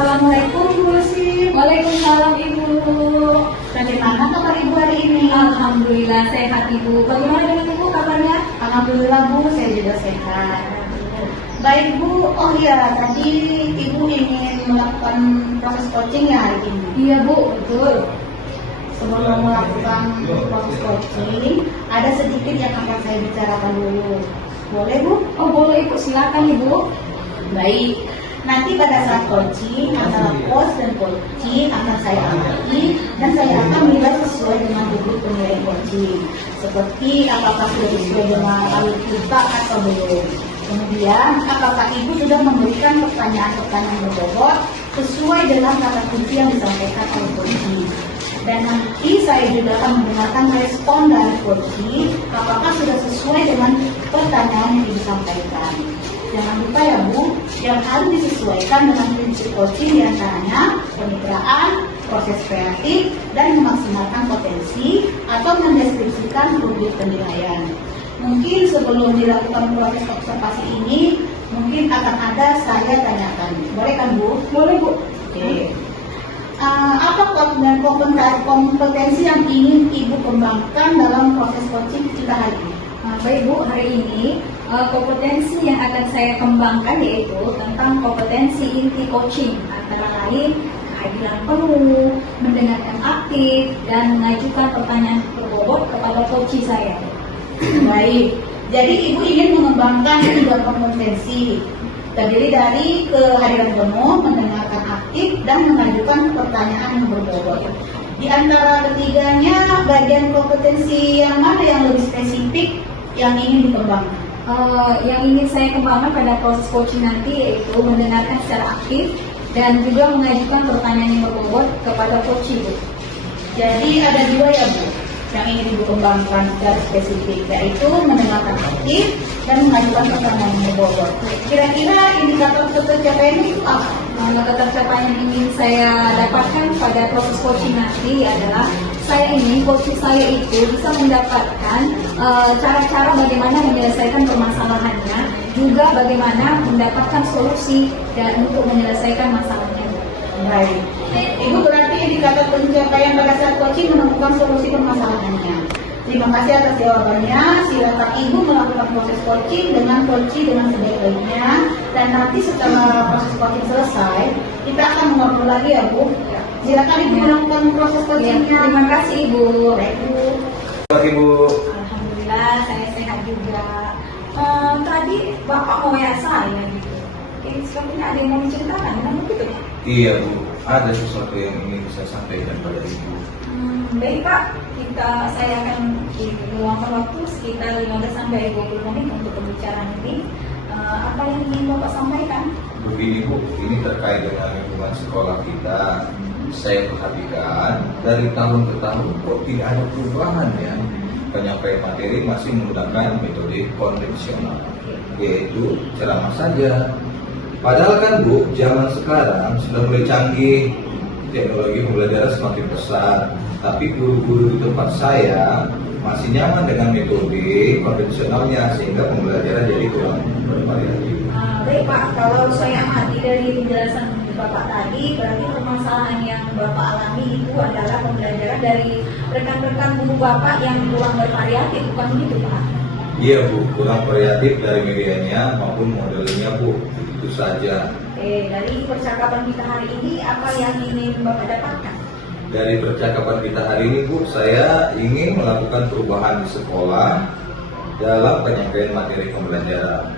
Assalamualaikum Bu Lucy. Waalaikumsalam Ibu. Bagaimana kabar Ibu hari ini? Alhamdulillah sehat Ibu. Bagaimana dengan Ibu kabarnya? Alhamdulillah Bu, saya juga sehat. Baik Bu, oh iya tadi Ibu ingin melakukan proses coaching ya hari ini? Iya Bu, betul. Sebelum melakukan proses coaching, ada sedikit yang akan saya bicarakan dulu. Boleh Bu? Oh boleh Ibu, silakan Ibu. Baik, nanti pada saat coaching antara coach dan coaching akan saya amati dan saya akan menilai sesuai dengan bukti penilaian coaching. Seperti apakah sudah sesuai dengan alur atau belum. Kemudian, apakah Ibu sudah memberikan pertanyaan-pertanyaan berbobot sesuai dengan kata kunci yang disampaikan oleh coaching. Dan nanti saya juga akan mendengarkan respon dari coaching apakah sudah sesuai dengan pertanyaan yang disampaikan. Jangan lupa ya Bu, yang harus disesuaikan dengan prinsip coaching diantaranya kemitraan, proses kreatif, dan memaksimalkan potensi atau mendeskripsikan rubrik penilaian. Mungkin sebelum dilakukan proses observasi ini, mungkin akan ada saya tanyakan. Boleh kan Bu? Boleh Bu. Oke. Apa kompetensi yang ingin Ibu kembangkan dalam proses coaching kita hari ini? Baik Bu, hari ini kompetensi yang akan saya kembangkan yaitu tentang kompetensi inti coaching, antara lain kehadiran penuh, mendengarkan aktif, dan mengajukan pertanyaan berbobot kepada coach saya. Baik, jadi Ibu ingin mengembangkan tiga kompetensi, terdiri dari kehadiran penuh, mendengarkan aktif, dan mengajukan pertanyaan yang berbobot. Di antara ketiganya, bagian kompetensi yang mana yang lebih spesifik yang ingin dikembangkan? Yang ingin saya kembangkan pada proses coaching nanti yaitu mendengarkan secara aktif dan juga mengajukan pertanyaan yang berbobot kepada coach Ibu. Jadi ada dua ya Bu yang ingin Ibu kembangkan secara spesifik, yaitu mendengarkan aktif dan mengajukan pertanyaan yang berbobot. Kira-kira indikator tercapaian itu apa? Ketercapaian yang ingin saya dapatkan pada proses coaching nanti adalah saya ingin coach saya itu bisa mendapatkan cara-cara bagaimana menyelesaikan permasalahannya, juga bagaimana mendapatkan solusi dan untuk menyelesaikan masalahnya. Baik, Ibu berarti indikator pencapaian pada saat coaching menemukan solusi permasalahannya. Terima kasih atas jawabannya. Silakan Ibu melakukan proses coaching dengan sebaik-baiknya. Dan nanti setelah proses coaching selesai, kita akan ngobrol lagi ya Bu. Silakan Ibu melakukan proses coachingnya. Terima kasih Ibu. Baik Bu. Ibu. Alhamdulillah saya sehat juga. Tadi Bapak mau ya saya gitu. Sepertinya ada yang mau menceritakan, kenapa begitu? Iya Bu, ada sesuatu yang ingin saya sampaikan pada Ibu. Baik Pak, saya akan meluangkan waktu sekitar 15-20 menit untuk pembicaraan ini. Apa yang ingin Bapak sampaikan? Begini Bu, ini terkait dengan lingkungan sekolah kita. Saya perhatikan dari tahun ke tahun kok tidak ada perubahan ya. Penyampaian materi masih menggunakan metode konvensional, yaitu ceramah saja. Padahal kan Bu, zaman sekarang sudah mulai canggih, teknologi pembelajaran semakin pesat, tapi guru-guru di tempat saya masih nyaman dengan metode konvensionalnya sehingga pembelajaran jadi kurang bervariatif. Baik Pak, kalau saya amati dari penjelasan Bapak tadi, berarti permasalahan yang Bapak alami itu adalah pembelajaran dari rekan-rekan guru Bapak yang kurang bervariatif, bukan begitu Pak? Iya Bu, kurang variatif dari medianya maupun modelnya Bu, itu saja. Dari percakapan kita hari ini, apa yang ingin Bapak dapatkan? Dari percakapan kita hari ini Bu, saya ingin melakukan perubahan di sekolah dalam penyampaian materi pembelajaran.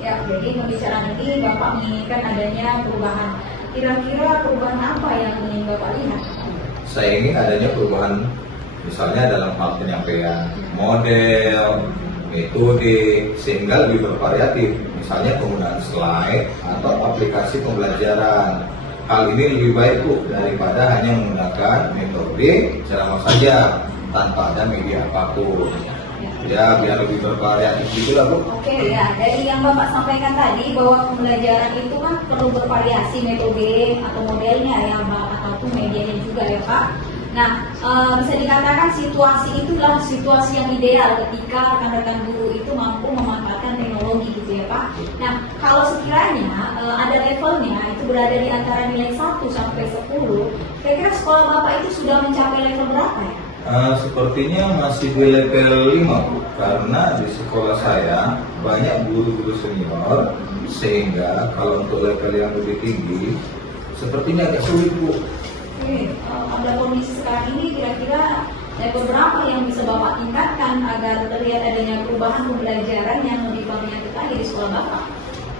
Ya, jadi pembicaraan ini Bapak menginginkan adanya perubahan. Kira-kira perubahan apa yang ingin Bapak lihat? Saya ingin adanya perubahan misalnya dalam hal penyampaian model, metode, sehingga lebih bervariatif. Misalnya penggunaan slide atau aplikasi pembelajaran. Hal ini lebih baik Bu daripada hanya menggunakan metode ceramah saja tanpa ada media apapun. Ya, biar lebih bervariatif gitulah Bu. Oke ya, dari yang Bapak sampaikan tadi bahwa pembelajaran itu kan perlu bervariasi metode atau modelnya ya Pak, ataupun medianya juga ya Pak. Nah, bisa dikatakan situasi itulah situasi yang ideal ketika rekan-rekan guru itu mampu memanfaatkan teknologi psikologi gitu ya Pak. Nah, kalau sekiranya ada levelnya itu berada di antara nilai 1 sampai 10, kira-kira sekolah Bapak itu sudah mencapai level berapa ya? Sepertinya masih di level 5 Bu, karena di sekolah saya banyak guru-guru senior, sehingga kalau untuk level yang lebih tinggi sepertinya agak sulit Bu. Oke, pada kondisi sekarang ini kira-kira level berapa yang bisa Bapak tingkatkan agar terlihat adanya perubahan pembelajaran yang lebih banyak lagi di sekolah Bapak?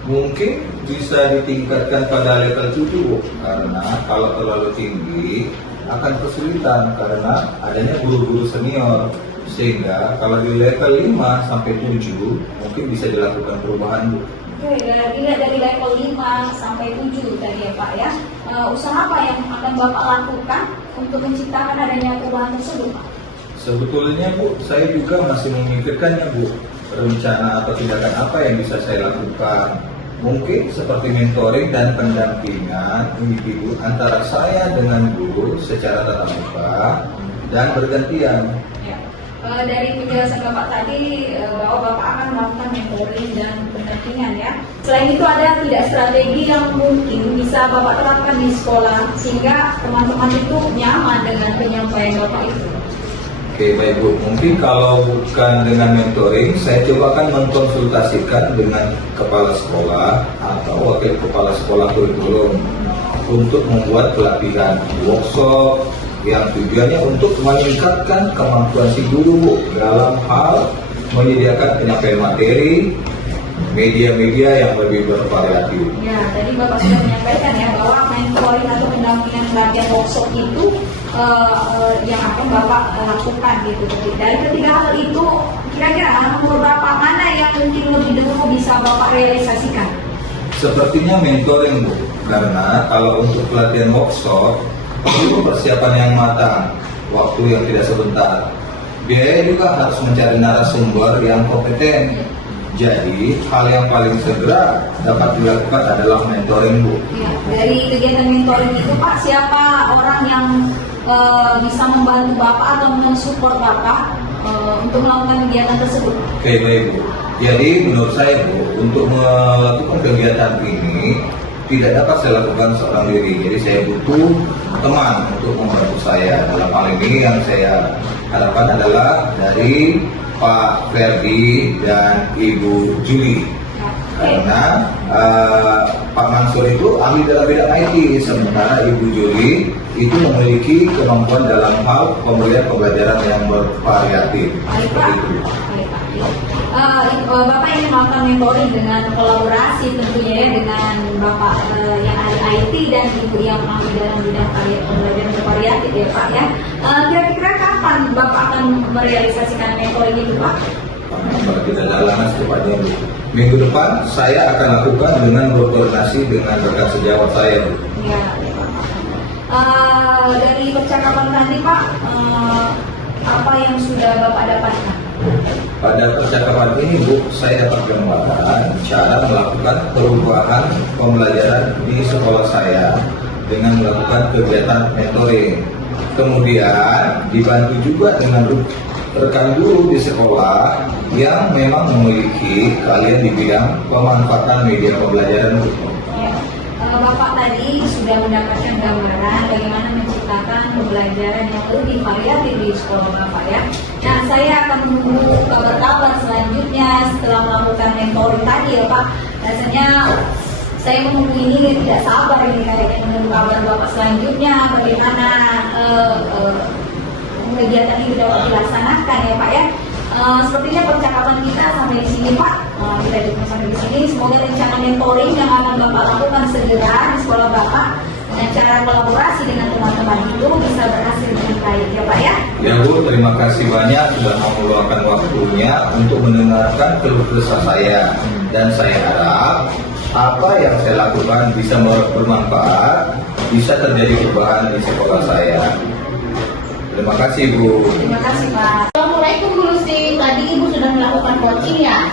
Mungkin bisa ditingkatkan pada level 7 Bu, karena kalau terlalu tinggi akan kesulitan karena adanya guru-guru senior, sehingga kalau di level 5 sampai 7 mungkin bisa dilakukan perubahan Bu. Oke, dilihat dari level 5 sampai 7 tadi ya Pak ya, usaha apa yang akan Bapak lakukan untuk menciptakan adanya perubahan tersebut Pak? Sebetulnya Bu, saya juga masih memikirkannya Bu, rencana atau tindakan apa yang bisa saya lakukan. Mungkin seperti mentoring dan pendampingan individu antara saya dengan guru secara tatap muka dan bergantian. Ya. Dari penjelasan Bapak tadi bahwa Bapak akan melakukan mentoring dan pendampingan ya. Selain itu ada tidak strategi yang mungkin bisa Bapak terapkan di sekolah sehingga teman-teman itu nyaman dengan penyampaian Bapak itu? Oke baik Bu, mungkin kalau bukan dengan mentoring, saya coba akan mengkonsultasikan dengan kepala sekolah atau wakil kepala sekolah kurikulum untuk membuat pelatihan workshop yang tujuannya untuk meningkatkan kemampuan si guru Bu, dalam hal menyediakan penyampaian materi, media-media yang lebih bervariatif. Ya, tadi Bapak sudah menyampaikan ya bahwa mentoring atau pendampingan pelatihan workshop itu yang akan Bapak lakukan gitu. Dari ketiga hal itu, kira-kira nomor berapa mana yang mungkin lebih dulu bisa Bapak realisasikan? Sepertinya mentoring Bu, karena kalau untuk pelatihan workshop perlu persiapan yang matang, waktu yang tidak sebentar. Biaya juga harus mencari narasumber yang kompeten. Jadi hal yang paling segera dapat dilakukan adalah mentoring Bu. Ya, dari kegiatan mentoring itu Pak, siapa orang yang bisa membantu Bapak atau mensupport Bapak untuk melakukan kegiatan tersebut? Oke baik Bu. Jadi menurut saya Bu, untuk melakukan kegiatan ini tidak dapat saya lakukan seorang diri. Jadi saya butuh teman untuk membantu saya. Dalam hal ini yang saya harapkan adalah dari Pak Ferdi dan Ibu Juli. Karena Pak Mansur itu ahli dalam bidang IT, sementara Ibu Juli itu memiliki kemampuan dalam hal pemberian pembelajaran yang bervariatif. Baik Pak. Seperti itu. Baik Pak. Bapak ingin melakukan mentoring dengan kolaborasi tentunya ya dengan Bapak yang ahli IT dan Ibu yang ahli dalam bidang pembelajaran bervariatif ya Pak ya. Kira-kira kapan Bapak akan merealisasikan mentoring itu Pak? Kalau tidak ada halangan secepatnya Bu. Minggu depan saya akan lakukan dengan berkoordinasi dengan rekan sejawat saya Bu. Ya. Dari percakapan tadi Pak, apa yang sudah Bapak dapatkan? Pada percakapan ini Bu, saya dapat gambaran cara melakukan perubahan pembelajaran di sekolah saya dengan melakukan kegiatan mentoring. Kemudian dibantu juga dengan rekan guru di sekolah yang memang memiliki keahlian di bidang pemanfaatan media pembelajaran. Ya. Bapak tadi sudah mendapatkan gambaran bagaimana menciptakan pembelajaran yang lebih variatif di sekolah Bapak ya. Nah, saya akan menunggu kabar-kabar selanjutnya setelah melakukan mentoring tadi ya Pak. Rasanya saya menunggu ini tidak sabar ini kayaknya menunggu kabar Bapak selanjutnya bagaimana kegiatan ini dapat dilaksanakan ya Pak ya. Sepertinya percakapan kita sampai di sini Pak. Kita cukup sampai di sini. Semoga rencana mentoring yang akan Bapak lakukan segera di sekolah Bapak dengan cara kolaborasi dengan teman-teman itu bisa berhasil dengan baik ya Pak ya. Ya Bu, terima kasih banyak sudah mau meluangkan waktunya untuk mendengarkan keluh kesah saya, dan saya harap apa yang saya lakukan bisa bermanfaat, bisa terjadi perubahan di sekolah saya. Terima kasih Bu. Terima kasih Pak. Assalamualaikum Bu Lucy, tadi Ibu sudah melakukan coaching ya?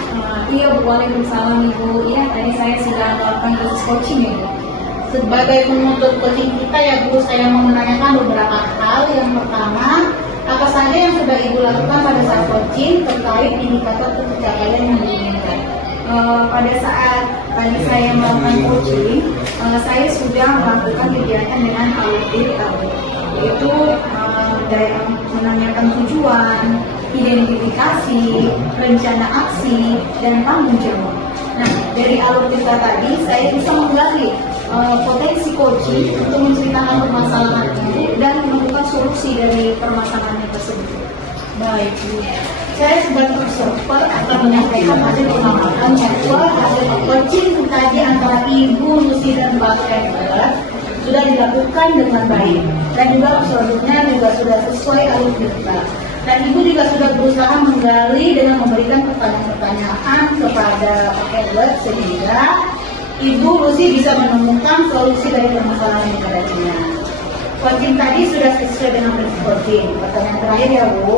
Iya Bu, waalaikumsalam Ibu. Iya, tadi saya sudah melakukan proses coaching ya Bu. Sebagai penutup coaching kita ya Bu, saya mau menanyakan beberapa hal. Yang pertama, apa saja yang sudah Ibu lakukan pada saat coaching terkait indikator pencapaian yang diinginkan? pada saat tadi saya melakukan coaching, saya sudah melakukan kegiatan dengan audit, yaitu dari menanyakan tujuan, identifikasi, rencana aksi, dan tanggung jawab. Nah, dari alur kita tadi, saya bisa menggali potensi coaching untuk menceritakan permasalahan itu dan menemukan solusi dari permasalahan tersebut. Baik, Bu. Saya sebagai observer akan menyampaikan hasil pengamatan bahwa hasil coaching tadi antara Ibu Lucy dan Pak Edward sudah dilakukan dengan baik, dan juga selanjutnya juga sudah sesuai alur kita. Dan Ibu juga sudah berusaha menggali dengan memberikan pertanyaan-pertanyaan kepada Pak Edward sehingga Ibu Lucy bisa menemukan solusi dari permasalahan yang adanya. Coaching tadi sudah sesuai dengan prinsip coaching. Pertanyaan terakhir ya Bu,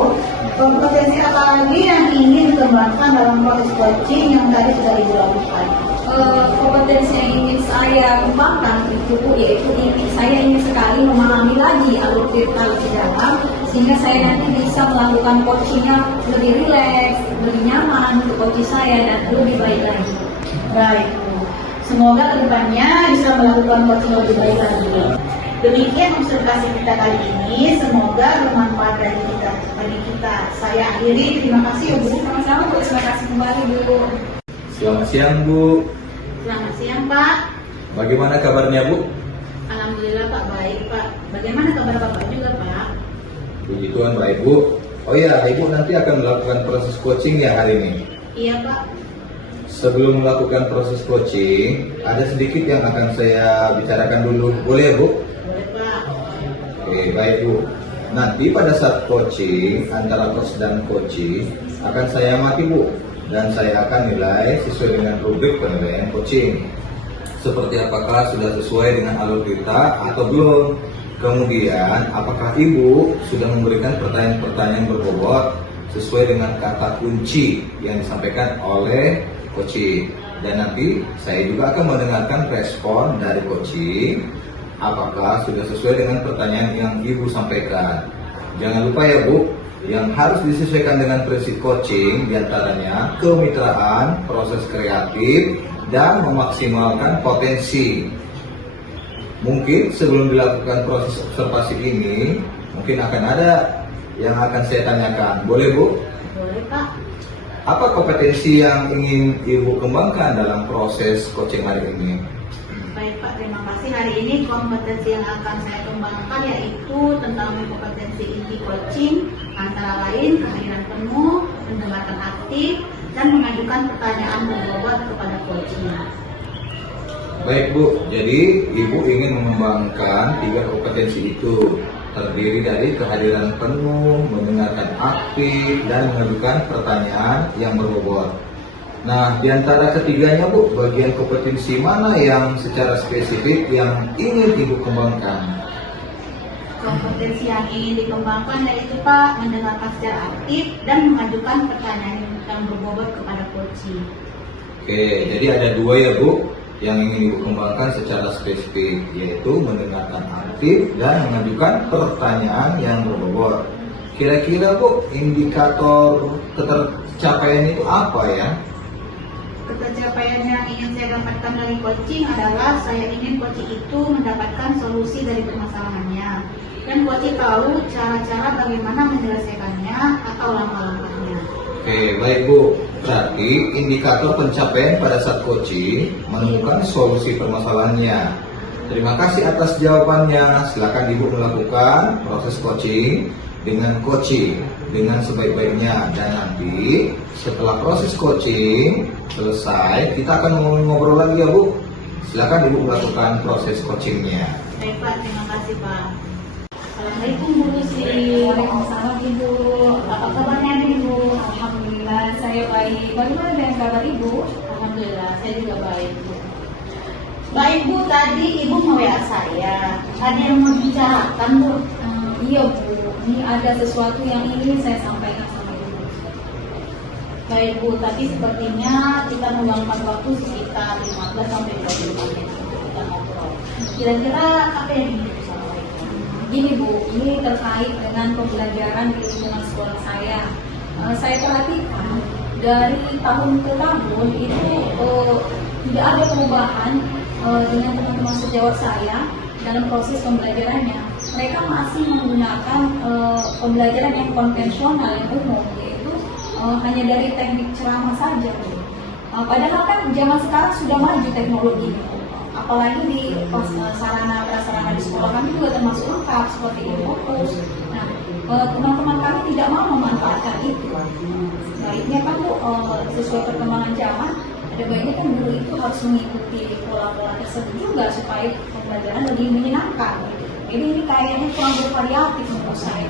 kompetensi apa lagi yang ingin dikembangkan dalam proses coaching yang tadi sudah Ibu lakukan? Kompetensi yang ingin saya kembangkan itu yaitu saya ingin sekali memahami lagi alur cerita lebih dalam sehingga saya nanti bisa melakukan coachingnya lebih rileks, lebih nyaman untuk coaching saya dan lebih baik lagi. Baik Bu, semoga kedepannya bisa melakukan coaching lebih baik lagi. Demikian observasi kita kali ini, semoga bermanfaat bagi kita. Saya akhiri, terima kasih Bu. Sama-sama Bu, terima kasih kembali Bu. Selamat siang Bu. Selamat siang Pak. Bagaimana kabarnya Bu? Alhamdulillah Pak, baik Pak. Bagaimana kabar Bapak juga Pak? Puji Tuhan baik Bu. Oh ya, Ibu nanti akan melakukan proses coaching ya hari ini. Iya Pak. Sebelum melakukan proses coaching, ada sedikit yang akan saya bicarakan dulu. Boleh Bu? Boleh Pak. Oke, baik Bu. Nanti pada saat coaching, antara coach dan coaching, akan saya amati Bu. Dan saya akan nilai sesuai dengan rubrik penilaian coaching. Seperti apakah sudah sesuai dengan alur kita atau belum. Kemudian, apakah Ibu sudah memberikan pertanyaan-pertanyaan berbobot sesuai dengan kata kunci yang disampaikan oleh coaching. Dan nanti saya juga akan mendengarkan respon dari coaching apakah sudah sesuai dengan pertanyaan yang Ibu sampaikan. Jangan lupa ya Bu, yang harus disesuaikan dengan prinsip coaching diantaranya kemitraan, proses kreatif, dan memaksimalkan potensi. Mungkin sebelum dilakukan proses observasi ini, mungkin akan ada yang akan saya tanyakan. Boleh Bu? Boleh Pak. Apa kompetensi yang ingin Ibu kembangkan dalam proses coaching hari ini? Baik Pak, terima kasih. Hari ini kompetensi yang akan saya kembangkan yaitu tentang kompetensi inti coaching, antara lain kehadiran penuh, mendengarkan aktif, dan mengajukan pertanyaan berbobot kepada coaching. Baik Bu, jadi Ibu ingin mengembangkan 3 kompetensi itu, terdiri dari kehadiran penuh, mendengarkan aktif, dan mengajukan pertanyaan yang berbobot. Nah, di antara ketiganya Bu, bagian kompetensi mana yang secara spesifik yang ingin Ibu kembangkan? Kompetensi yang ingin dikembangkan yaitu Pak, mendengarkan secara aktif dan mengajukan pertanyaan yang berbobot kepada coaching. Oke, jadi ada 2 ya Bu yang ingin Ibu kembangkan secara spesifik, yaitu mendengarkan aktif dan mengajukan pertanyaan yang berbobot. Kira-kira Bu, indikator ketercapaian itu apa ya? Pencapaian yang ingin saya dapatkan dari coaching adalah saya ingin coaching itu mendapatkan solusi dari permasalahannya, dan coaching tahu cara-cara bagaimana menyelesaikannya atau langkah-langkahnya. Oke, baik Bu. Berarti indikator pencapaian pada saat coaching menemukan solusi permasalahannya. Terima kasih atas jawabannya. Silakan Ibu melakukan proses coaching dengan sebaik-baiknya, dan nanti setelah proses coaching selesai kita akan ngobrol lagi ya Bu. Silakan Ibu melakukan proses coachingnya. Baik Pak, terima kasih Pak. Assalamualaikum Bu Lucy. Waalaikumsalam Ibu. Apa kabarnya Ibu? Alhamdulillah saya baik. Bagaimana dengan kabar Ibu? Alhamdulillah, saya juga baik Bu. Baik Bu, tadi Ibu mau-WA saya. Ada yang mau dibicarakan Bu? Iya Bu, ini ada sesuatu yang ingin saya sampaikan sama Ibu. Baik Bu, tapi sepertinya kita meluangkan waktu sekitar 15 sampai 20 menit untuk kita ngobrol. Kira-kira apa yang ingin Ibu sampaikan? Gini Bu, ini terkait dengan pembelajaran di lingkungan sekolah saya. Saya perhatikan dari tahun ke tahun itu tidak ada perubahan dengan teman-teman sejawat saya dalam proses pembelajarannya. Mereka masih menggunakan pembelajaran yang konvensional, yang umum, yaitu hanya dari teknik ceramah saja. Padahal kan zaman sekarang sudah maju teknologi, apalagi di sarana prasarana di sekolah kami juga termasuk lengkap seperti e-fokus. Nah, teman-teman kami tidak mau memanfaatkan itu. Baiknya kan Bu, sesuai perkembangan zaman, ada baiknya kan guru itu harus mengikuti pola-pola tersebut juga supaya pembelajaran lebih menyenangkan. Jadi ini kayaknya kurang bervariatif menurut saya.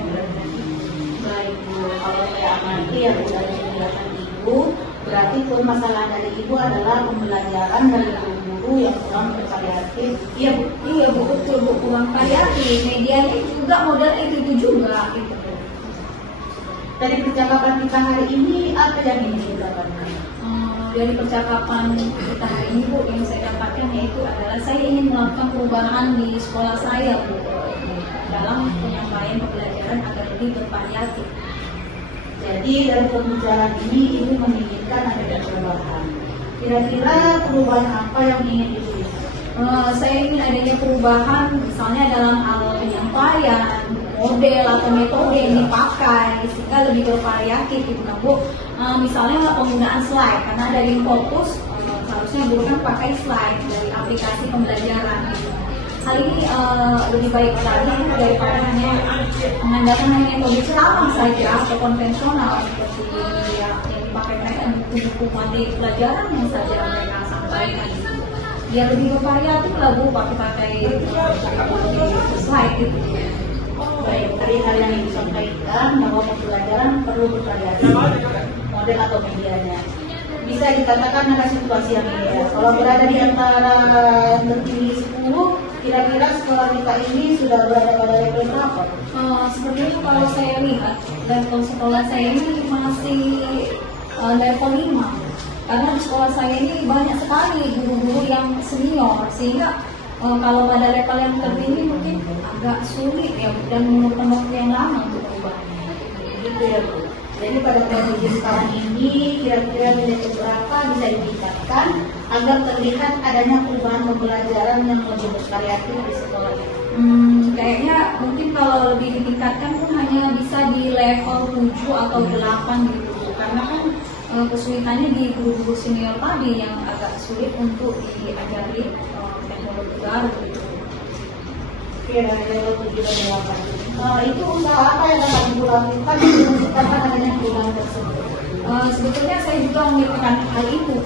Baik Bu, kalau saya amati yang sudah dijelaskan Ibu, berarti pun masalah dari Ibu adalah pembelajaran dari guru yang kurang bervariatif. Iya Bu, betul Bu, kurang variatif. Medianya juga model itu juga. Gitu. Dari percakapan kita hari ini, apa yang ingin kita dapatkan? Dari percakapan kita hari ini Bu, yang saya dapatkan yaitu adalah saya ingin melakukan perubahan di sekolah saya Bu, dalam penyampaian pembelajaran agar lebih bervariatif. Jadi dari pembicaraan ini Ibu menginginkan adanya perubahan. Kira-kira perubahan apa yang ingin Ibu lihat? Saya ingin adanya perubahan misalnya dalam hal penyampaian, model atau metode yang dipakai sehingga lebih bervariatif gitu kan Bu. Misalnya penggunaan slide, karena dari fokus seharusnya guru kan pakai slide dari aplikasi pembelajaran. Hal ini lebih baik lagi daripada hanya mengandalkan hanya metode ceramah saja atau konvensional seperti yang dipakai mereka buku materi pelajaran yang saja mereka sampaikan. Biar lebih bervariatif lah Bu, pakai slide gitu. Baik, dari hal yang disampaikan bahwa pembelajaran perlu bervariasi, model atau medianya. Bisa dikatakan ada situasi yang ideal. Kalau berada di antara tertinggi 10, kira-kira sekolah kita ini sudah berada pada level berapa? Sepertinya kalau saya lihat level sekolah saya ini masih level 5. Karena di sekolah saya ini banyak sekali guru-guru yang senior, sehingga kalau pada level yang tertinggi mungkin agak sulit ya dan memerlukan waktu yang lama untuk berubah. Gitu ya Bu. Jadi pada kondisi sekarang ini kira-kira nilai berapa bisa ditingkatkan agar terlihat adanya perubahan pembelajaran yang lebih bervariatif di sekolah ini. Kayaknya mungkin kalau lebih ditingkatkan pun hanya bisa di level 7 atau 8 gitu. Karena kan kesulitannya di guru-guru senior tadi yang agak sulit untuk diajari teknologi baru gitu. Oke, dari level 7 dan 8. Itu usaha apa yang dapat Ibu lakukan untuk menciptakan adanya perubahan tersebut? Sebetulnya saya juga memikirkan hal itu.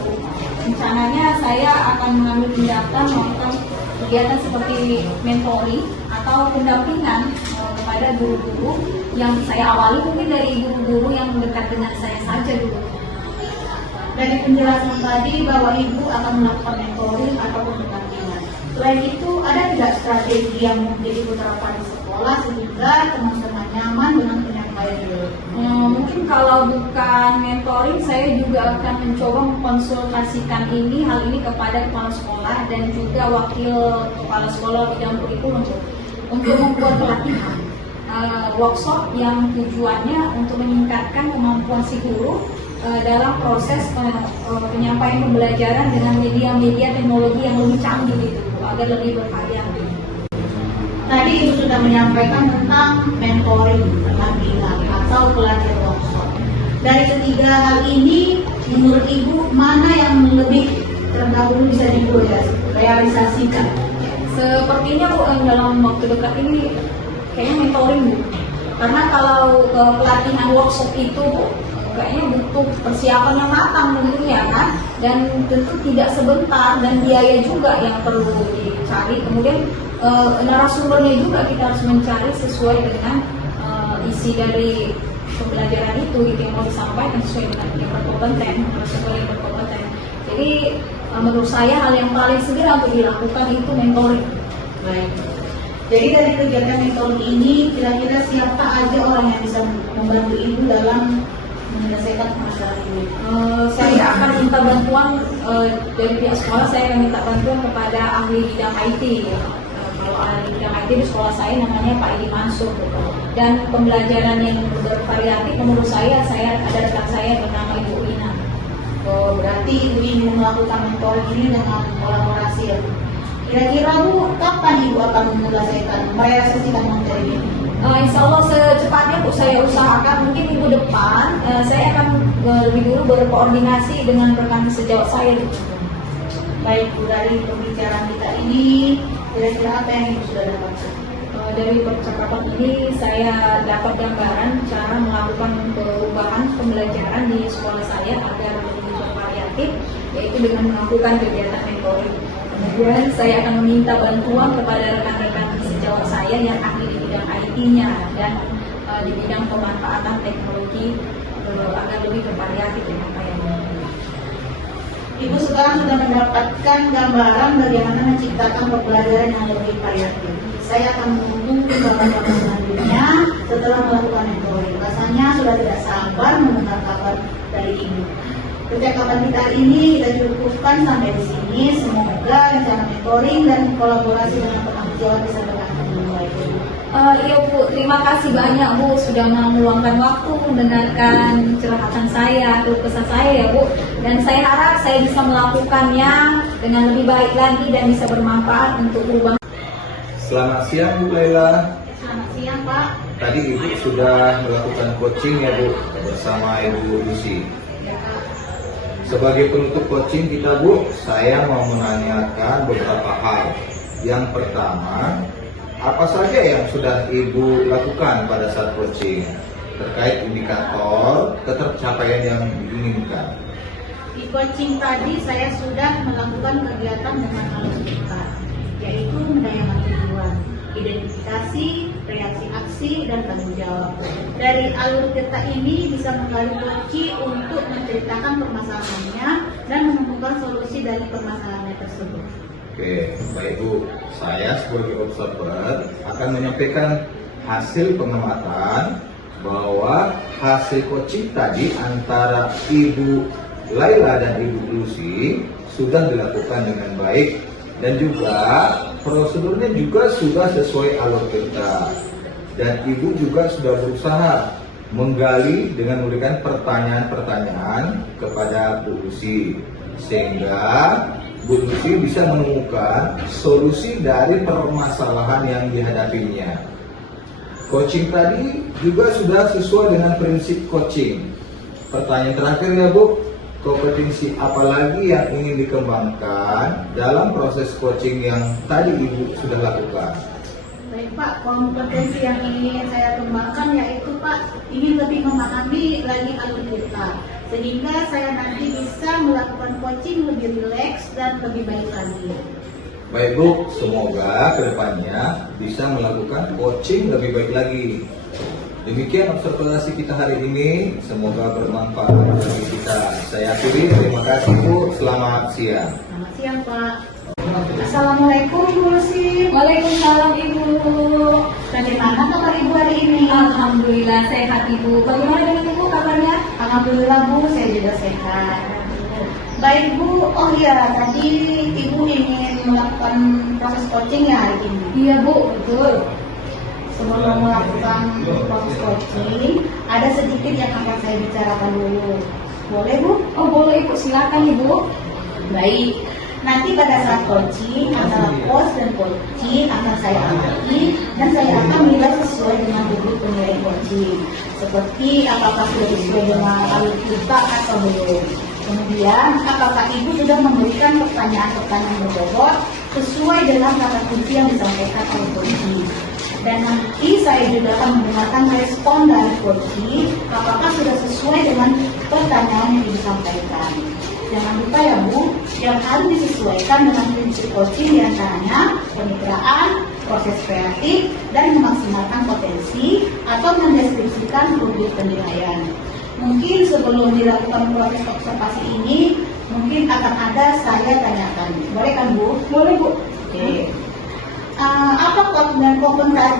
Rencananya saya akan mengambil tindakan melakukan kegiatan seperti mentoring atau pendampingan kepada guru-guru yang saya awali mungkin dari guru-guru yang dekat dengan saya saja dulu. Dari penjelasan tadi bahwa Ibu akan melakukan mentoring atau pendampingan. Selain itu, ada tidak strategi yang menjadi terapkan di sekolah sehingga teman-teman nyaman dengan penyampaian itu? Mungkin kalau bukan mentoring, saya juga akan mencoba mengkonsultasikan hal ini kepada kepala sekolah dan juga wakil kepala sekolah bidang kurikulum untuk membuat pelatihan workshop yang tujuannya untuk meningkatkan kemampuan si guru dalam proses penyampaian pembelajaran dengan media-media teknologi yang lebih canggih gitu, agar lebih bervariatif. Tadi Ibu sudah menyampaikan tentang mentoring, pendampingan atau pelatihan workshop. Dari ketiga hal ini, menurut Ibu mana yang lebih terdahulu bisa Ibu realisasikan? Sepertinya Bu, dalam waktu dekat ini kayaknya mentoring Bu. Karena kalau pelatihan workshop itu Bu, kayaknya butuh persiapan yang matang tentunya kan, dan tentu tidak sebentar dan biaya juga yang perlu dicari. Kemudian narasumbernya juga kita harus mencari sesuai dengan isi dari pembelajaran itu gitu, yang mau disampaikan sesuai dengan yang berkompeten, narasumber yang berkompeten. Jadi menurut saya hal yang paling segera untuk dilakukan itu mentoring. Baik. Jadi dari kegiatan mentoring ini kira-kira siapa aja orang yang bisa membantu Ibu dalam menyelesaikan masalah ini? Saya akan minta bantuan dari pihak sekolah. Saya akan minta bantuan kepada ahli bidang IT. Kalau ahli bidang IT di sekolah saya namanya Pak Edi Mansur. Dan pembelajaran yang bervariatif menurut saya ada rekan saya bernama Ibu Ina. Oh, berarti Ibu ingin melakukan mentoring ini dengan kolaborasi ya Bu. Kira-kira Bu, kapan Ibu akan merealisasikan mentoring ini? Insya Allah secepatnya Bu saya usahakan, mungkin minggu depan saya akan lebih dulu berkoordinasi dengan rekan sejawat saya Bu. Baik Bu, dari pembicaraan kita ini, kira-kira apa yang Ibu sudah dapatkan? Dari percakapan ini saya dapat gambaran cara melakukan perubahan pembelajaran di sekolah saya agar lebih bervariatif, yaitu dengan melakukan kegiatan mentoring. Kemudian saya akan meminta bantuan kepada rekan-rekan sejawat saya yang ahli di bidang IT-nya dan di bidang pemanfaatan teknologi agar lebih bervariatif dengan apa yang Ibu sekarang sudah mendapatkan gambaran bagaimana menciptakan pembelajaran yang lebih variatif. Saya akan menunggu gambaran selanjutnya setelah melakukan mentoring. Rasanya sudah tidak sabar mendengar kabar dari Ibu. Percakapan kita hari ini kita cukupkan sampai di sini. Semoga rencana mentoring dan kolaborasi dengan penanggung jawab bisa berjalan dengan baik. Iya Bu, terima kasih banyak Bu sudah meluangkan waktu mendengarkan curhatan saya, keluh kesah saya ya Bu. Dan saya harap saya bisa melakukannya dengan lebih baik lagi dan bisa bermanfaat untuk ubah. Selamat siang Bu Laila. Selamat siang Pak. Tadi Ibu sudah melakukan coaching ya Bu bersama Ibu Lucy. Ya, Kak. Sebagai penutup coaching kita Bu, saya mau menanyakan beberapa hal. Yang pertama, apa saja yang sudah Ibu lakukan pada saat coaching terkait indikator ketercapaian yang diinginkan? Di coaching tadi saya sudah melakukan kegiatan dengan alur kita, yaitu menanyakan tujuan, identifikasi, reaksi aksi, dan tanggung jawab. Dari alur kita ini bisa menggali kunci untuk menceritakan permasalahannya dan menemukan solusi dari permasalahannya tersebut. Oke, baik Bu. Saya sebagai observer akan menyampaikan hasil pengamatan bahwa hasil coaching tadi antara Ibu Laila dan Ibu Lucy sudah dilakukan dengan baik dan juga prosedurnya juga sudah sesuai alur kita. Dan Ibu juga sudah berusaha menggali dengan memberikan pertanyaan-pertanyaan kepada Bu Lucy sehingga Bu Lucy bisa menemukan solusi dari permasalahan yang dihadapinya. Coaching tadi juga sudah sesuai dengan prinsip coaching. Pertanyaan terakhir ya Bu, kompetensi apa lagi yang ingin dikembangkan dalam proses coaching yang tadi Ibu sudah lakukan? Baik Pak, kompetensi yang ingin saya kembangkan yaitu Pak, ingin lebih memahami lagi alur kita, sehingga saya nanti bisa melakukan coaching lebih rileks dan lebih baik lagi. Baik Bu, semoga kedepannya bisa melakukan coaching lebih baik lagi. Demikian observasi kita hari ini, semoga bermanfaat bagi kita. Saya akhiri, terima kasih Bu, selamat siang. Selamat siang Pak. Assalamualaikum Bu Lucy. Waalaikumsalam Ibu. Bagaimana kabar Ibu hari ini? Alhamdulillah sehat Ibu. Bagaimana dengan Ibu kabarnya? Alhamdulillah Bu, saya juga sehat. Baik Bu, oh iya tadi Ibu ingin melakukan proses coaching ya hari ini? Iya Bu, betul. Sebelum melakukan proses coaching, ada sedikit yang akan saya bicarakan dulu. Boleh Bu? Oh boleh Ibu, silakan Ibu. Baik. Nanti pada saat coaching antara coach dan coaching akan saya amati dan saya akan menilai sesuai dengan duduk penilaian coaching. Seperti apakah sudah sesuai dengan alur kita atau belum. Kemudian apakah Ibu sudah memberikan pertanyaan-pertanyaan berbobot sesuai dengan kata kunci yang disampaikan oleh coaching. Dan nanti saya juga akan mendengarkan respon dari coaching apakah sudah sesuai dengan pertanyaan yang disampaikan. Jangan lupa ya Bu, yang harus disesuaikan dengan prinsip coaching diantaranya pemitraan, proses kreatif, dan memaksimalkan potensi atau mendeskripsikan produk penilaian. Mungkin sebelum dilakukan proses observasi ini, mungkin akan ada saya tanyakan. Boleh kan Bu? Boleh Bu. Oke. Apa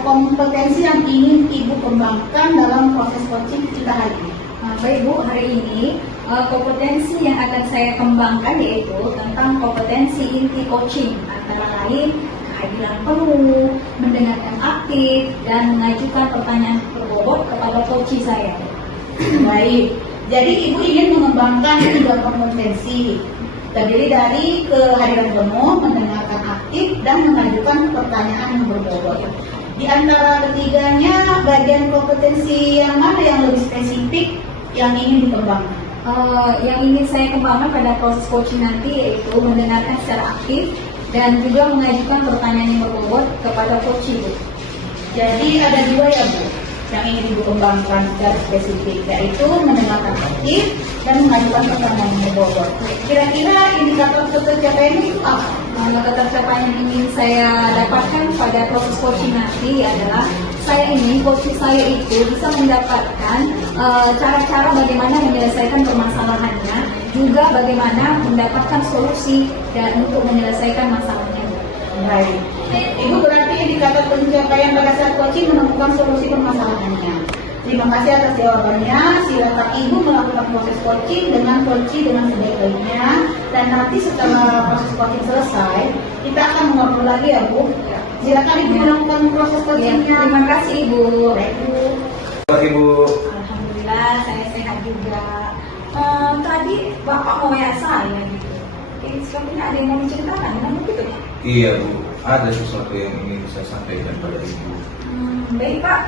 kompetensi yang ingin Ibu kembangkan dalam proses coaching kita hari ini? Baik Bu, hari ini kompetensi yang akan saya kembangkan yaitu tentang kompetensi inti coaching, antara lain kehadiran penuh, mendengarkan aktif, dan mengajukan pertanyaan berbobot kepada coach saya. Baik, Jadi Ibu ingin mengembangkan 3 kompetensi, terdiri dari kehadiran penuh, mendengarkan aktif, dan mengajukan pertanyaan yang berbobot. Di antara ketiganya, bagian kompetensi yang mana yang lebih spesifik yang ingin dikembangkan? Yang ingin saya kembangkan pada proses coaching nanti yaitu mendengarkan secara aktif dan juga mengajukan pertanyaan yang berbobot kepada coach Ibu. Jadi ada 2 ya Bu, yang ingin Ibu kembangkan secara spesifik, yaitu mendengarkan aktif dan mengajukan pertanyaan yang berbobot. Kira-kira indikator tercapaian itu apa? Ketercapaian yang ingin saya dapatkan pada proses coaching nanti adalah saya ingin coaching saya itu bisa mendapatkan cara-cara bagaimana menyelesaikan permasalahannya, juga bagaimana mendapatkan solusi dan untuk menyelesaikan masalahnya. Baik. Ibu berarti indikator pencapaian pada saat coaching menemukan solusi permasalahannya. Terima kasih atas jawabannya. Silakan Ibu melakukan proses coaching dengan sebaik-baiknya. Dan nanti setelah proses coaching selesai, kita akan ngobrol lagi ya Bu. Silakan Ibu melakukan proses coachingnya. Terima kasih Ibu. Baik Bu. Ibu. Alhamdulillah saya sehat juga. Tadi Bapak mau WA saya gitu. Sepertinya ada yang mau menceritakan, memang begitu Pak? Iya Bu, ada sesuatu yang ingin saya sampaikan pada Ibu. Baik Pak,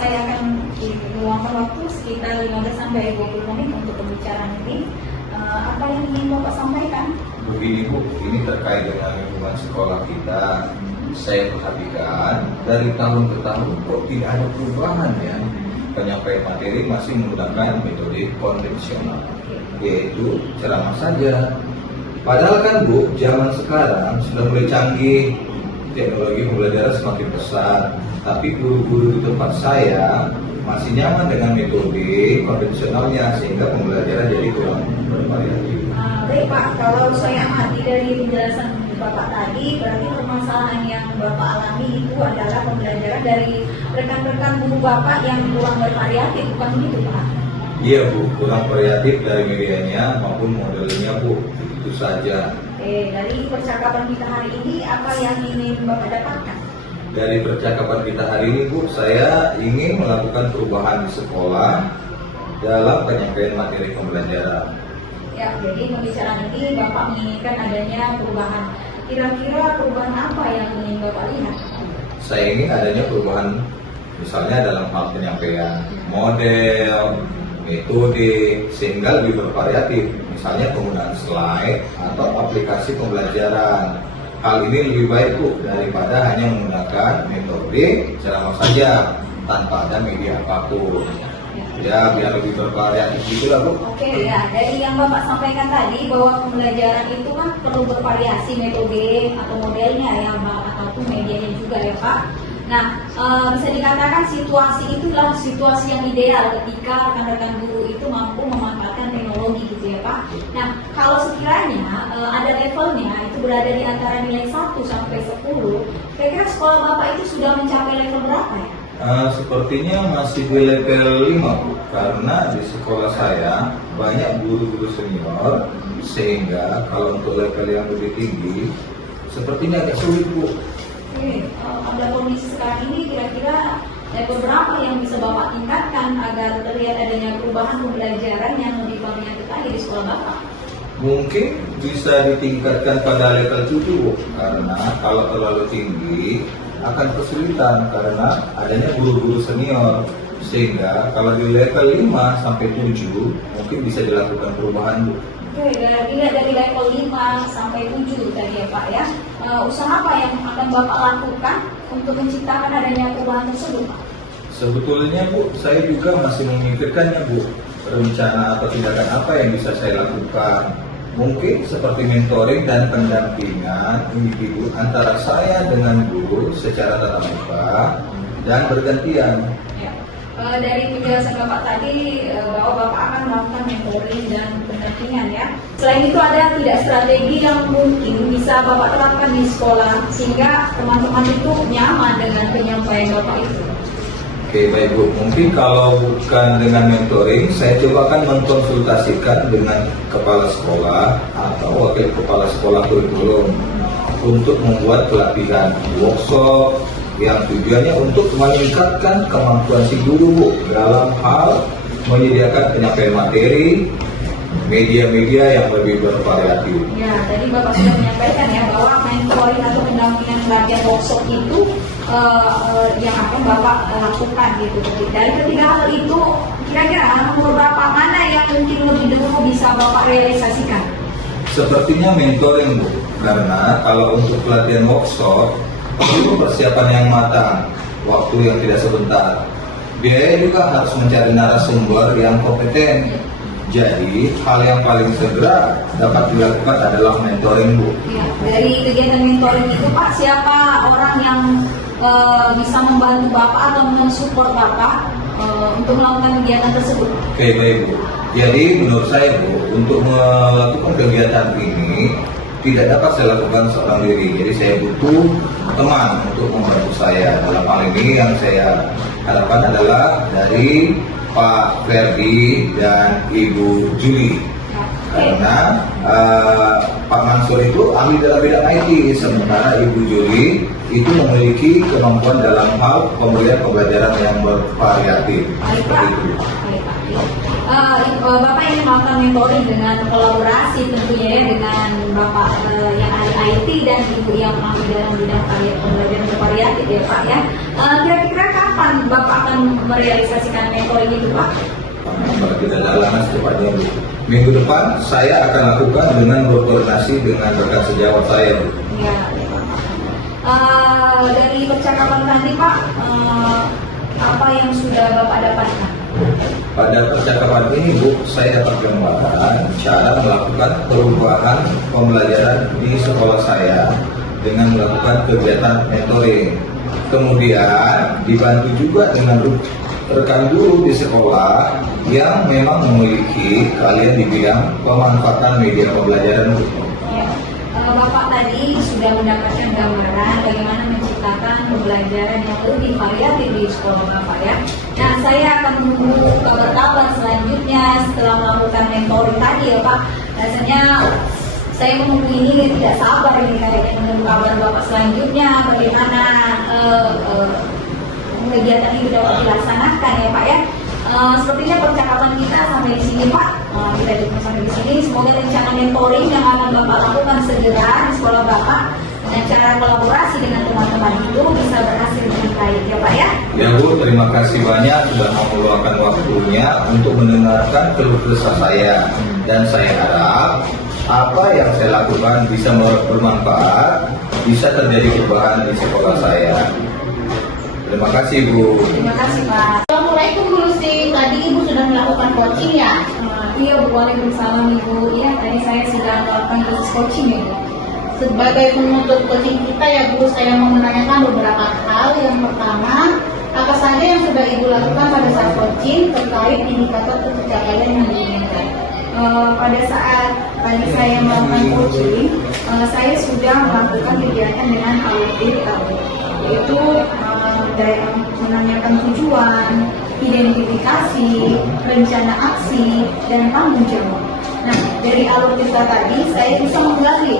saya akan meluangkan waktu sekitar 15 sampai 20 menit untuk pembicaraan ini. Apa yang ingin Bapak sampaikan? Begini Bu, ini terkait dengan lingkungan sekolah kita. Saya perhatikan dari tahun ke tahun kok tidak ada perubahan ya. Penyampaian materi masih menggunakan metode konvensional, yaitu ceramah saja. Padahal kan Bu, zaman sekarang sudah mulai canggih, teknologi pembelajaran semakin besar, tapi guru-guru di tempat saya masih nyaman dengan metode konvensionalnya sehingga pembelajaran jadi kurang bervariatif. Baik Pak, kalau saya amati dari penjelasan Bapak tadi, berarti permasalahan yang Bapak alami itu adalah pembelajaran dari rekan-rekan guru Bapak yang kurang bervariatif, bukan begitu Pak? Iya Bu, kurang variatif dari medianya maupun modelnya Bu, itu saja. Dari percakapan kita hari ini, apa yang ingin Bapak dapatkan? Dari percakapan kita hari ini Bu, saya ingin melakukan perubahan di sekolah dalam penyampaian materi pembelajaran. Ya, jadi pembicaraan ini Bapak menginginkan adanya perubahan. Kira-kira perubahan apa yang ingin Bapak lihat? Saya ingin adanya perubahan misalnya dalam hal penyampaian model, metode, sehingga lebih bervariatif. Misalnya penggunaan slide atau aplikasi pembelajaran. Hal ini lebih baik Bu daripada hanya menggunakan metode ceramah saja tanpa ada media apapun. Ya, biar lebih bervariatif gitulah Bu. Oke ya, dari yang Bapak sampaikan tadi bahwa pembelajaran itu kan perlu bervariasi metode atau modelnya ya Pak, ataupun medianya juga ya Pak. Nah, bisa dikatakan situasi itulah situasi yang ideal ketika rekan-rekan guru itu mampu memanfaatkan teknologi gitu ya Pak. Nah, kalau sekiranya ada levelnya itu berada di antara nilai 1 sampai 10, kira-kira sekolah Bapak itu sudah mencapai level berapa ya? Sepertinya masih di level 5 Bu, karena di sekolah saya banyak guru-guru senior, sehingga kalau untuk level yang lebih tinggi sepertinya agak sulit Bu. Oke, pada kondisi sekarang ini kira-kira level berapa yang bisa Bapak tingkatkan agar terlihat adanya perubahan pembelajaran yang lebih variatif lagi di sekolah Bapak? Mungkin bisa ditingkatkan pada level 7 Bu, karena kalau terlalu tinggi akan kesulitan karena adanya guru-guru senior, sehingga kalau di level 5 sampai 7 mungkin bisa dilakukan perubahan Bu. Oke, dilihat dari level 5 sampai 7 tadi ya Pak ya. Usaha apa yang akan Bapak lakukan untuk menciptakan adanya perubahan tersebut Pak? Sebetulnya Bu, saya juga masih memikirkannya Bu, rencana atau tindakan apa yang bisa saya lakukan. Mungkin seperti mentoring dan pendampingan individu antara saya dengan guru secara tatap muka dan bergantian. Ya. Dari penjelasan Bapak tadi bahwa Bapak akan melakukan mentoring dan pendampingan ya. Selain itu ada tidak strategi yang mungkin bisa Bapak terapkan di sekolah sehingga teman-teman itu nyaman dengan penyampaian Bapak itu? Oke baik Bu, mungkin kalau bukan dengan mentoring, saya coba akan mengkonsultasikan dengan kepala sekolah atau wakil kepala sekolah kurikulum untuk membuat pelatihan workshop yang tujuannya untuk meningkatkan kemampuan si guru Bu dalam hal menyediakan penyampaian materi, media-media yang lebih bervariatif. Ya, tadi Bapak sudah menyampaikan ya bahwa mentoring atau pendampingan pelajar workshop itu yang akan Bapak lakukan gitu. Dari ketiga hal itu, kira-kira menurut Bapak mana yang mungkin lebih dulu bisa Bapak realisasikan? Sepertinya mentoring, Bu, karena kalau untuk pelatihan workshop perlu persiapan yang matang, waktu yang tidak sebentar. Biaya juga harus mencari narasumber yang kompeten. Jadi hal yang paling segera dapat dilakukan adalah mentoring, Bu. Ya, dari kegiatan mentoring itu Pak, siapa orang yang bisa membantu Bapak atau mensupport Bapak untuk melakukan kegiatan tersebut? Oke, baik, Bu. Jadi menurut saya, Bu, untuk melakukan kegiatan ini tidak dapat saya lakukan seorang diri. Jadi saya butuh teman untuk membantu saya. Dalam hal ini yang saya harapkan adalah dari Pak Ferdi dan Ibu Juli. Karena Pak Mansur itu ahli dalam bidang IT, sementara Ibu Juli itu memiliki kemampuan dalam hal pemberian pembelajaran yang bervariatif. Baik, Pak. Seperti itu. Baik, Pak. Bapak ingin melakukan mentoring dengan kolaborasi tentunya ya dengan Bapak yang ahli IT dan Ibu yang ahli dalam bidang pembelajaran bervariatif ya Pak ya. Kira-kira kapan Bapak akan merealisasikan mentoring itu Pak? Kalau kita jalankan secepatnya, Bu. Minggu depan saya akan lakukan dengan berkoordinasi dengan rekan sejawat saya, Bu. Ya. Dari percakapan tadi Pak, apa yang sudah Bapak dapatkan? Pada percakapan ini, Bu, saya dapat gambaran cara melakukan perubahan pembelajaran di sekolah saya dengan melakukan kegiatan mentoring. Kemudian dibantu juga dengan rekan guru di sekolah yang memang memiliki keahlian di bidang pemanfaatan media pembelajaran. Ya. Bapak tadi sudah mendapatkan gambaran bagaimana menciptakan pembelajaran yang lebih variatif di sekolah Bapak ya. Nah, saya akan menunggu kabar-kabar selanjutnya setelah melakukan mentoring tadi ya Pak. Rasanya saya menunggu ini tidak sabar ini kayaknya menunggu kabar Bapak selanjutnya bagaimana kegiatan ini dapat dilaksanakan ya Pak ya. Sepertinya percakapan kita sampai di sini Pak. Kita cukup sampai di sini. Semoga rencana mentoring yang akan Bapak lakukan segera di sekolah Bapak dengan cara kolaborasi dengan teman-teman itu bisa berhasil dengan baik ya Pak ya. Ya, Bu, terima kasih banyak sudah mau meluangkan waktunya untuk mendengarkan keluh kesah saya, dan saya harap apa yang saya lakukan bisa bermanfaat, bisa terjadi perubahan di sekolah saya. Terima kasih, Bu. Terima kasih Pak. Assalamualaikum Bu Lucy, tadi Ibu sudah melakukan coaching ya? Iya Bu, waalaikumsalam Ibu. Iya, tadi saya sudah melakukan proses coaching ya Bu. Sebagai penutup coaching kita ya Bu, saya mau menanyakan beberapa hal. Yang pertama, apa saja yang sudah Ibu lakukan pada saat coaching terkait indikator pencapaian yang diinginkan? Pada saat tadi saya melakukan coaching, saya sudah melakukan kegiatan dengan audit yaitu menanyakan tujuan, identifikasi, rencana aksi, dan tanggung jawab. Nah, dari alur kita tadi, saya bisa menggali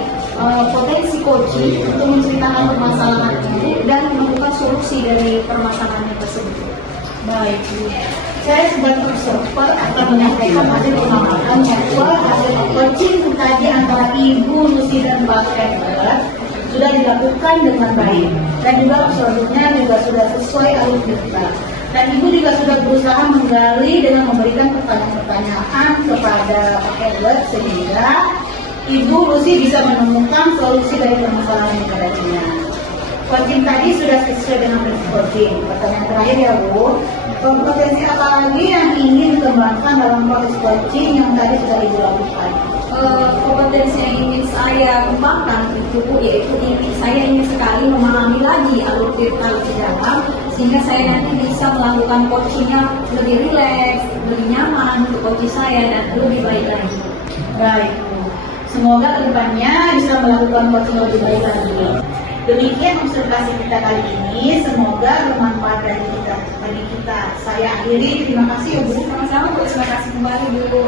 potensi coaching untuk menceritakan permasalahan itu dan menemukan solusi dari permasalahan tersebut. Baik Bu, saya sebagai observer akan menyampaikan hasil pengamatan bahwa hasil coaching tadi antara Ibu Lucy dan Pak Ferdi sudah dilakukan dengan baik, dan juga selanjutnya juga sudah sesuai alur kita. Dan Ibu juga sudah berusaha menggali dengan memberikan pertanyaan-pertanyaan kepada Pak Edward sehingga Ibu Lucy bisa menemukan solusi dari permasalahan yang adanya. Coaching tadi sudah sesuai dengan prinsip coaching. Pertanyaan terakhir ya Bu, kompetensi apa lagi yang ingin dikembangkan dalam proses coaching yang tadi sudah Ibu lakukan? Kompetensi yang ingin saya kembangkan itu yaitu saya ingin sekali memahami lagi alur cerita lebih dalam sehingga saya nanti bisa melakukan coachingnya lebih rileks, lebih nyaman untuk coaching saya dan lebih baik lagi. Baik Bu, semoga kedepannya bisa melakukan coaching lebih baik lagi. Demikian observasi kita kali ini, semoga bermanfaat bagi kita. Saya akhiri, terima kasih ya Bu. Sama-sama Bu, terima kasih kembali Bu.